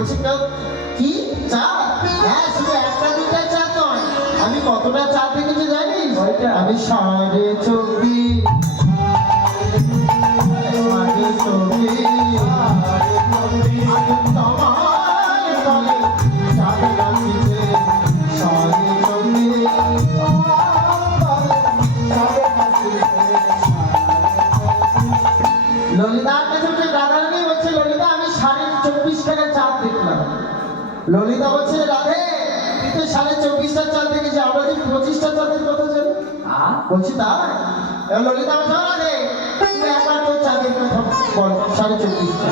কি চাঁদ? হ্যাঁ, শুধু একটা দুটা চাঁদ নয়, আমি কতটা চাঁদ দেখেছি জানিস? আমি 24.5 ললিতা বলছে রাধে তুই তো 24.5টা চাঁদ দেখেছি, আমরা যে 25টা চাঁদের কথা জানি। বলছি তাই? ললিতা বলছে রাধে তুই একবার তোর চাঁদের কথা বল। 24.5টা।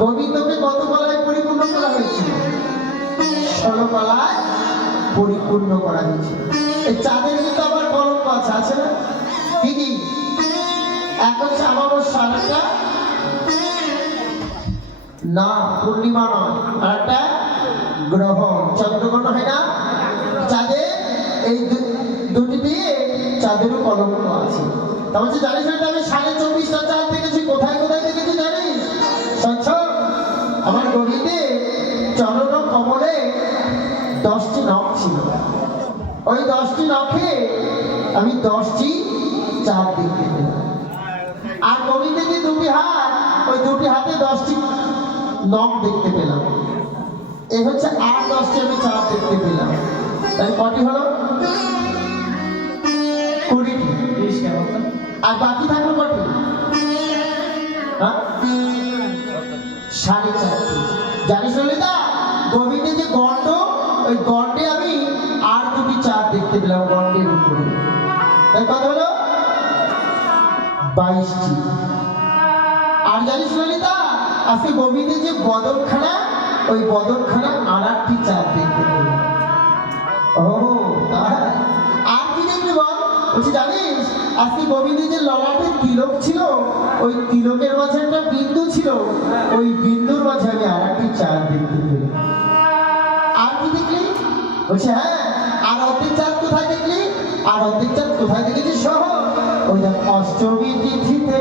গোবিন্দকে কত কলায় পরিপূর্ণ করা হয়েছিল? 16 কলায় পরিপূর্ণ করা হয়েছিল। এই চাঁদের কিন্তু আবার কলঙ্ক আছে না? কি কি? এক হচ্ছে অমাবস্যা, আরেকটা না পূর্ণিমা নয়, আরেকটা গ্রহণ, চন্দ্রগ্রহণ হয় না চাঁদের। এই দুটি দিয়ে চাঁদেরও কলঙ্ক আছে। তার জানিস না আমি 24.5টা চাঁদ দেখেছি। কোথায় কোথায় দেখেছি জানিস? স্বচ্ছ আমার গোবিন্দের চরণ কমলে 10টি নখ ছিল। ওই 10টি নখে আমি 10টি চাঁদ দেখতে পেলাম। আর গোবিন্দের যে দুটি হাত, ওই দুটি হাতে 10টি নখ দেখতে পেলাম। এই হচ্ছে 8-10টি আমি চাঁদ দেখতে পেলাম। তাই কটি হলো? 20টি। আর বাকি থাকলো কটি? 4.5টি। জানিস ললিতা গোবিন্দের যে গণ্ড, ওই গণ্ডে আমি আর দুটি চাঁদ দেখতে পেলাম গণ্ডের উপরে। তাই কত হলো? 22টি। আর জানিস ললিতা আজকে গোবিন্দের যে বদনখানা, ওই বদনখানা আর একটি চাঁদ দেখতে পেলাম। ও আর কি দেখবি বল? বলছি জানিস আজকে গোবিন্দের যে ললাটে তিলক ছিল, ওই তিলকের মাঝে একটা বিন্দু ছিল, ওই বিন্দুর মাঝে আমি আর একটি চাঁদ দেখতে পেলাম। আর কি দেখলি? বলছে হ্যাঁ, আর অর্ধেক চাঁদ কোথায় দেখলি? আর অর্ধেক চাঁদ কোথায় দেখেছিস? সহ ওই দেখ অষ্টমী তিথিতে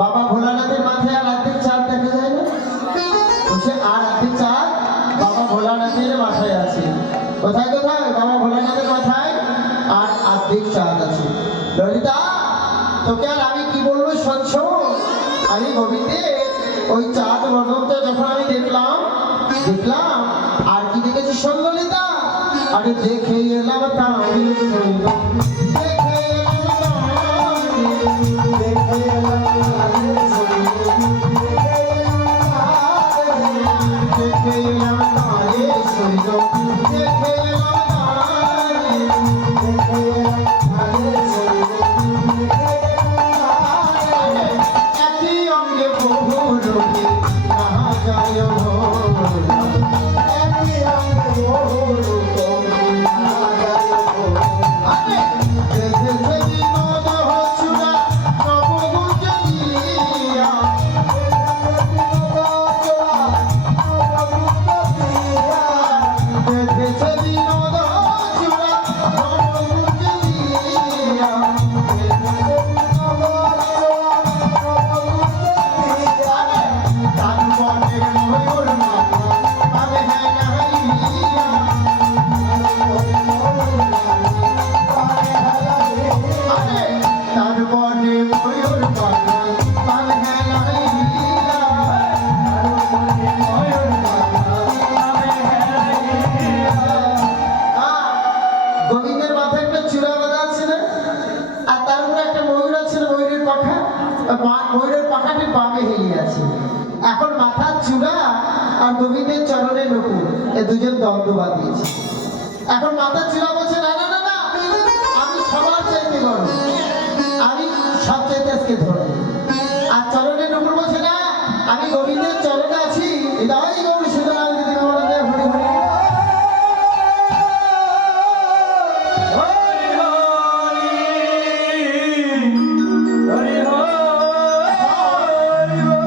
বাবা ভোলানাথের মাথায় আর অর্ধেক চাঁদ দেখা যায় না? বলছে আর অর্ধেক চাঁদ বাবা ভোলানাথের মাথায় আছে। কোথায় কোথায়? বাবা ভোলানাথের মাথায় আর অর্ধেক চাঁদ আছে। ললিতা তোকে আর আমি কি বলবো? স্বচ্ছ আমি গোবিন্দের ওই চাঁদ বদনটা যখন আমি দেখলাম আর কি দেখেছি শোন ললিতা। আরে দেখে এলাম ময়ূরের পাখাটি বামে হেলিয়ে আছে। এখন মাথার চূড়া আর গোবিন্দের চরণের নুপুর, এ দুজন দ্বন্দ্ব বাঁধিয়েছে। এখন মাথার চূড়া বলছে না না না না, আমি সবার চাইতে বড়, আমি সব চাইতে আজকে ধরো। আর চরণের নুপুর বলছে না, আমি গোবিন্দের চরণে আছি, এটাই গৌরী সুতরাং যদি মনে হরি হরি।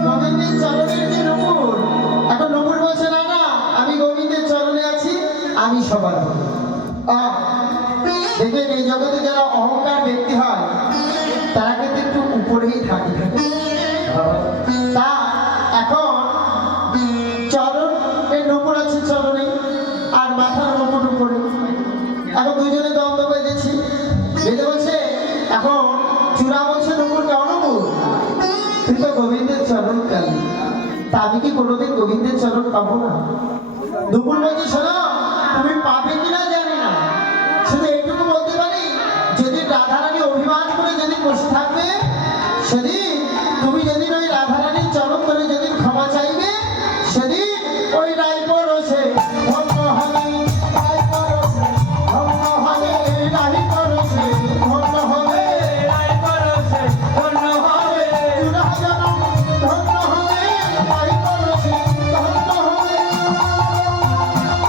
গোবিন্দের চরণের যে নুপুর, এখন নুপুর বলছে না না, আমি গোবিন্দের চরণে আছি, আমি সবার বড়। দেখবেন এই জগতে যারা অহংকার ব্যক্তি হয় তারা কিন্তু একটু উপরেই থাকে। তা এখন চরণের নুপুর আছে চরণে, আর মাথার নুপুর উপরে। এখন দুজনে দ্বন্দ্ব বেঁধেছি, বেঁধে বলছে এখন চূড়া বলছে নুপুরকে অনুপুর, তুই তো গোবিন্দের চরণ কালী, তা আমি কি কোনোদিন গোবিন্দের চরণ পাবো না? নুপুর বলছে শোনো, তুমি পাবে কিনা জানি না, শুধু এইটুকু বলতে পারি, যেদিন রাধারানী অভিমান করে যেদিন বসে থাকবে, সেদিন তুমি যেদিন ওই রাধারানীর চরণ করে যেদিন ক্ষমা চাইবে, সেদিন ওই রায় পরশে ধন্য হবে, রায় পরশে ধন্য হবে, রায় পরশে ধন্য হবে, রায় পরশে ধন্য হবে, চূড়া যেন ধন্য হবে, রায় পরশে ধন্য হবে,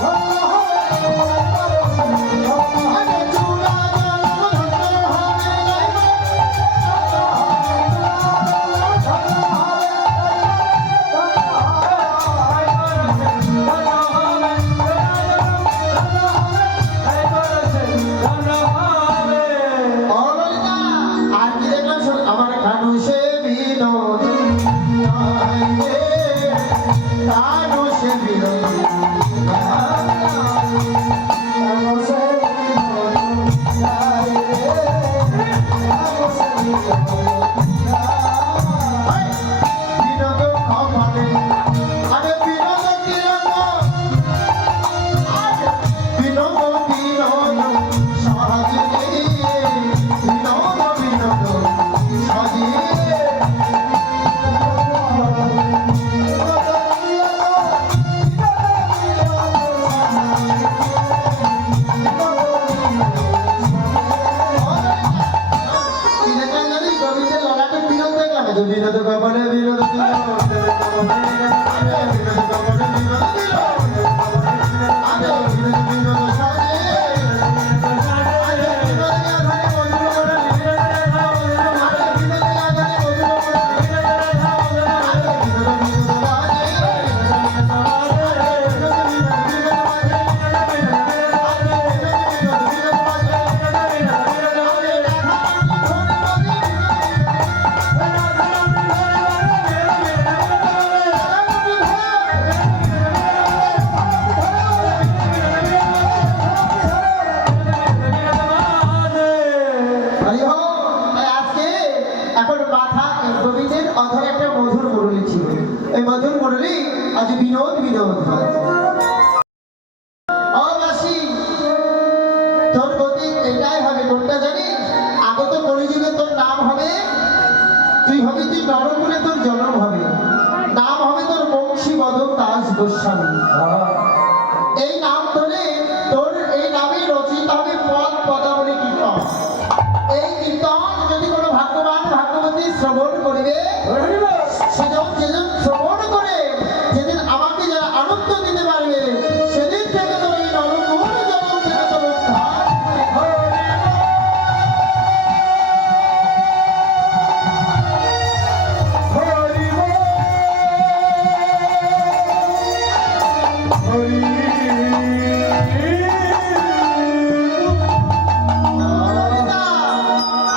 ধন্য হবে, রায় পরশে ধন্য হবে, চূড়া যেন ধন্য হবে, রায় অললিতা, আর কি দেখলাম শোন, আমার কানু সে বিনোদ নাই রে, কানু সে বিনোদ কানু সে বিনোদ নাই রে, কানু সে বিনোদ নাই। বিনোদ কপালে, আরে বিনোদ কিরণ, আরে বিনোদ বিনোদ সাজিয়ে, বিনোদ বিনোদ সাজিয়ে, কি দেখলাম জানিস? গোবিন্দের ললাটে বিনোদ দেখলাম, এই যে বিনোদ কপালে বিনোদ দিল, বিনোদ কপালে বিনোদ দিল, আরে বিনোদ বিনোদ সাজিয়ে, আরে বিনোদ আধারে মধুর করে, আরে বিনোদ আধারে মধুর করে, আরে বিনোদ বিনোদ বাজে, আরে বিনোদ বিনোদ বিনোদ বাজে, আরে বিনোদ বিনোদ বাজে, আরে হরি হো। তাই আজকে এখন মাথা গোবিন্দের অধরে একটা মধুর মুরলি ছিল, এই মধুর মুরলি আজ বিনোদ বিনোদ হয়। ও বাসি, তোর গতি এটাই হবে, কোনটা জানিস? আগত কলিযুগে তোর নাম হবে, তুই হবি, তুই নরকুলে তোর জন্ম হবে, নাম হবে তোর বংশী বদক দাস গোস্বামী। এই নাম ধরে তোর এই নামে রচিত হবে পদ পদাবলী কীর্তন। এই কীর্তন যদি কোনো ভাগ্যবান ভাগ্যবতী শ্রবণ করবে, সেজন যেজন শ্রবণ করে যেদিন আমাকে যারা আনন্দ দিতে পারবে, সেদিন থেকে তোর এই নরকুল জগৎ থেকে তোর উদ্ধার হবে।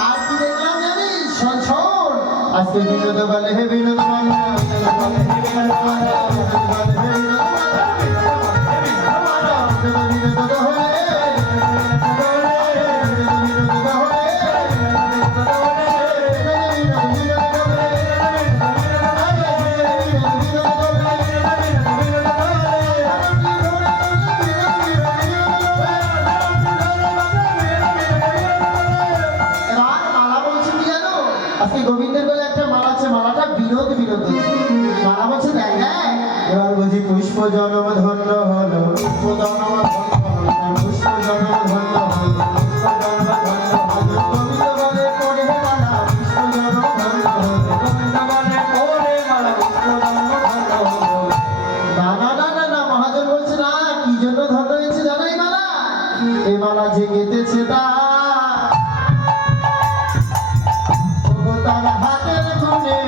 আর কি দেখলাম জানিস? শোন শোন, আজকে বিনোদ বলে হে বিনোদ বলে, বিনোদ বলে হে বিনোদ বলে, বিনোদ বলে হে বিনোদ বলে, বিনোদ বিনোদ হলে, বিনোদ বিনোদ হলে, এবার মালা বলছে কি জানো? আজকে গোবিন্দের বলে একটা মালা আছে, মালাটা বিনোদ বিনোদ, মালা বলছে দেখ, এবার বুঝি পুষ্প জন্ম ধন্য এ মালা যে গেঁথেছে তার হাতের গুণে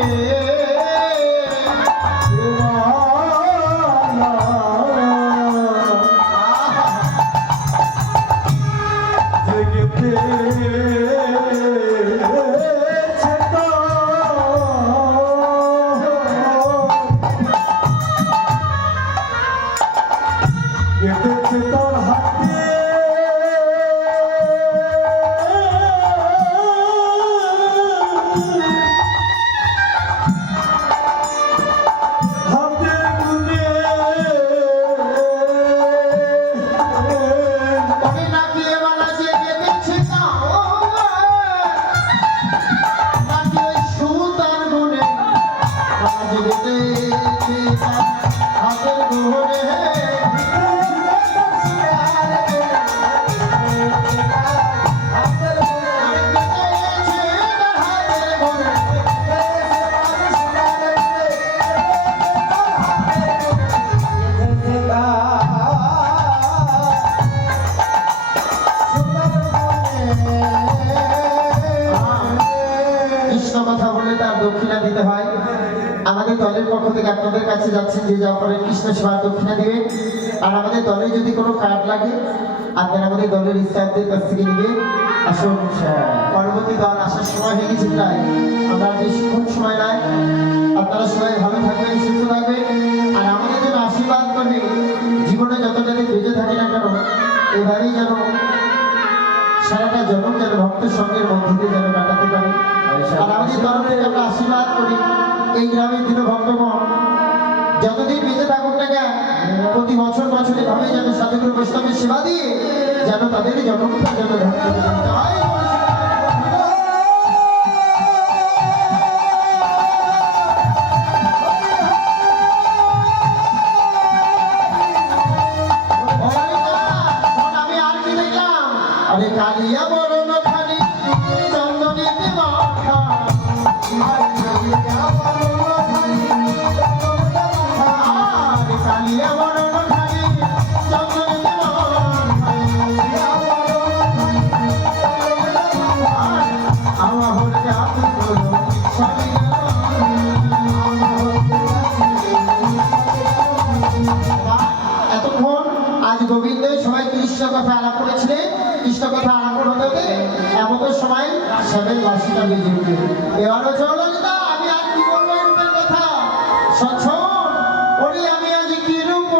দক্ষিণা দিতে হয়। আমাদের দলের পক্ষ থেকে আপনাদের কাছে যাচ্ছেন যে যা করেন কৃষ্ণ সেবা দক্ষিণা দিবেন। আর আমাদের দলে যদি কোনো কার্ড লাগে আপনারা আমাদের দলের স্টাফদের কাছ থেকে নেবেন। আসুন পরবর্তী দল আসার সময় হয়ে গেছে প্রায়, আমরা বেশিক্ষণ সময় নাই। আপনারা সবাই ভালো থাকবেন, সুস্থ থাকবেন, আর আমাদের জন্য আশীর্বাদ করবেন। জীবনে যতটা দিন বেঁচে থাকে না কেন এভাবেই যেন সারাটা জন্ম যেন ভক্তের সঙ্গের মধ্যে দিয়ে যেন কাটাতে পারে। আর আমাদের তরফ থেকে আমরা আশীর্বাদ করি এই গ্রামের দিন ভক্তগণ যতদিন বেঁচে থাকুক না কেন প্রতি বছর বছর এভাবে যেন সাধুগুরু বৈষ্ণবের সেবা দিয়ে যেন তাদের জন্মটা যেন ধন্য হয়। আমি আর কি দেখলাম, আরে কালিয়া বরণ খালি চন্দনীতে মাথা, কালিয়া বরণ খালি চন্দনীতে এতক্ষণ আজ গোবিন্দ সবাই কৃষ্ণ কথা আলাপ করেছিলেন। কৃষ্ণ কথা আলাপ হতে হতে এমন সময় সেভেন বার্ষিকা বেজে উঠবে। এবারও চলো না, আমি আর কি বলবো রূপের কথা। স্বচ্ছ ওরে আমি আজ কি রূপ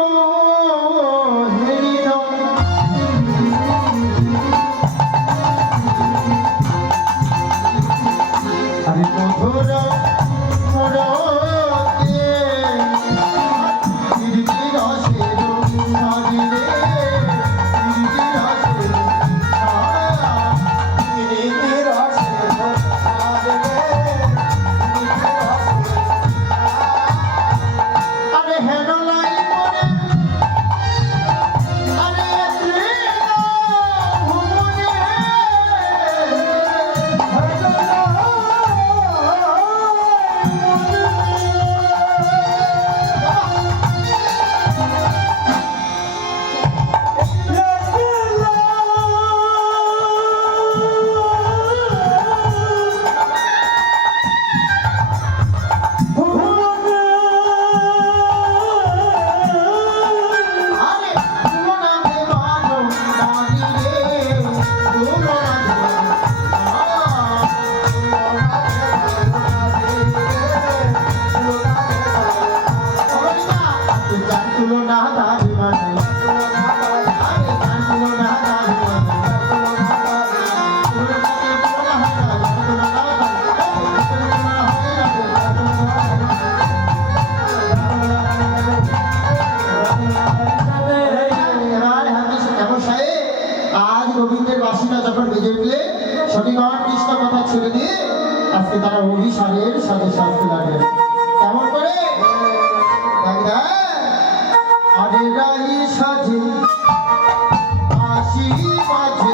হেরিল, আমি মধুর মরতে কীর্তি রসের নদীরে, কীর্তি রসের কীর্তি রসের আরে হেন লাই মনে আরে ভুবনে গোবিন্দের বাসিটা যখন বেজে উঠলে সঠিকভাবে কৃষ্ণ কথা ছেড়ে দিয়ে আজকে তারা অভিসারের সাথে শাস্তি লাগে। কেমন করে আরে রাই সাজে আসি মাঝে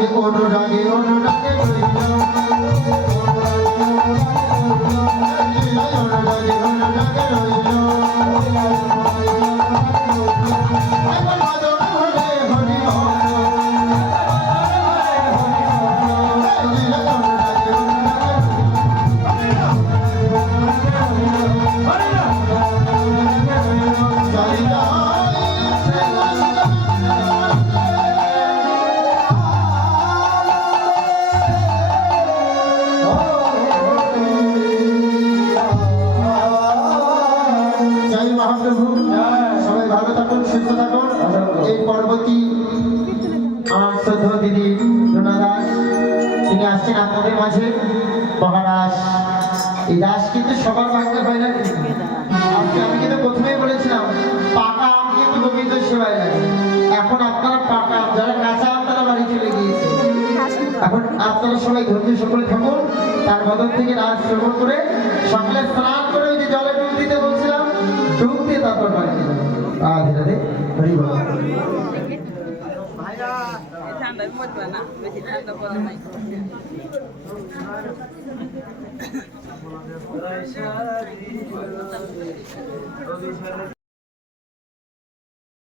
রাধে অনুরাগে অনুরাগে অনুরাগে অনুরাগে রইল সবাই ভালো থাকুন, সুস্থ থাকুন। এই পরবর্তী আমার শ্রদ্ধেয় দিদি রুনা দাস, তিনি আসছেন আপনাদের মাঝে। মহারাজ, এই দাস কিন্তু সবার ভাগ্যে হয় না। আজকে আমি কিন্তু প্রথমেই বলেছিলাম পাকা আম কিন্তু গোবিন্দ সেবায় লাগে। এখন আপনারা পাকা আম, যারা কাঁচা আম তারা বাড়ি চলে গিয়েছে। এখন আপনারা সবাই ধৈর্য সকলে থাকুন। তার বদল থেকে রাজ শ্রবণ করে সকালে স্নান করে ওই যে জলে ডুব দিতে বলছিলাম, ডুব দিয়ে তারপর বাড়িতে যাবেন। রাধে রাধে, হরি বল। ঠান্ডায় পড়বে না, বেশি ঠান্ডা পড়ে নাই।